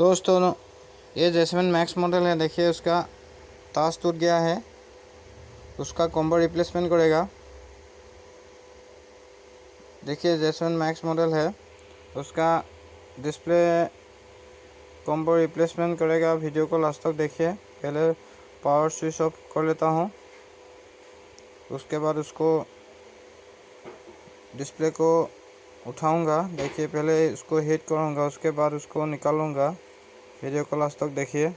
दोस्तों ये jasmine max model है। देखिए उसका ताश टूट गया है, उसका कॉम्बो रिप्लेसमेंट करेगा। देखिए जैस्मिन मैक्स मॉडल है, उसका डिस्प्ले कॉम्बो रिप्लेसमेंट करेगा। वीडियो को लास्ट तक देखिए। पहले पावर स्विच ऑफ कर लेता हूँ, उसके बाद उसको डिस्प्ले को उठाऊंगा। देखिए पहले इसको हीट करूंगा, उसके बाद उसको निकालूंगा। वीडियो को लास्ट तक देखिए।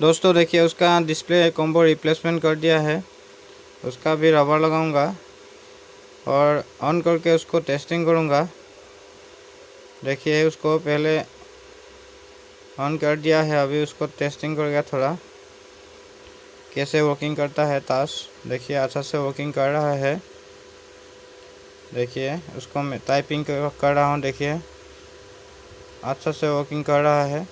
दोस्तों देखिए उसका डिस्प्ले कॉम्बो रिप्लेसमेंट कर दिया है। उसका भी रबर लगाऊंगा और ऑन करके उसको टेस्टिंग करूंगा। देखिए उसको पहले ऑन कर दिया है, अभी उसको टेस्टिंग करेगा थोड़ा कैसे वर्किंग करता है ताश। देखिए अच्छा से वर्किंग कर रहा है। देखिए उसको मैं टाइपिंग कर रहा हूँ। देखिए अच्छा से वर्किंग कर रहा है।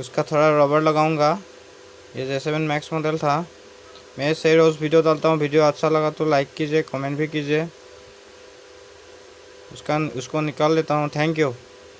उसका थोड़ा रबर लगाऊंगा। ये J7 मैक्स मॉडल था। मैं ऐसे रोज़ वीडियो डालता हूँ। वीडियो अच्छा लगा तो लाइक कीजिए, कमेंट भी कीजिए। उसको निकाल लेता हूँ। Thank you.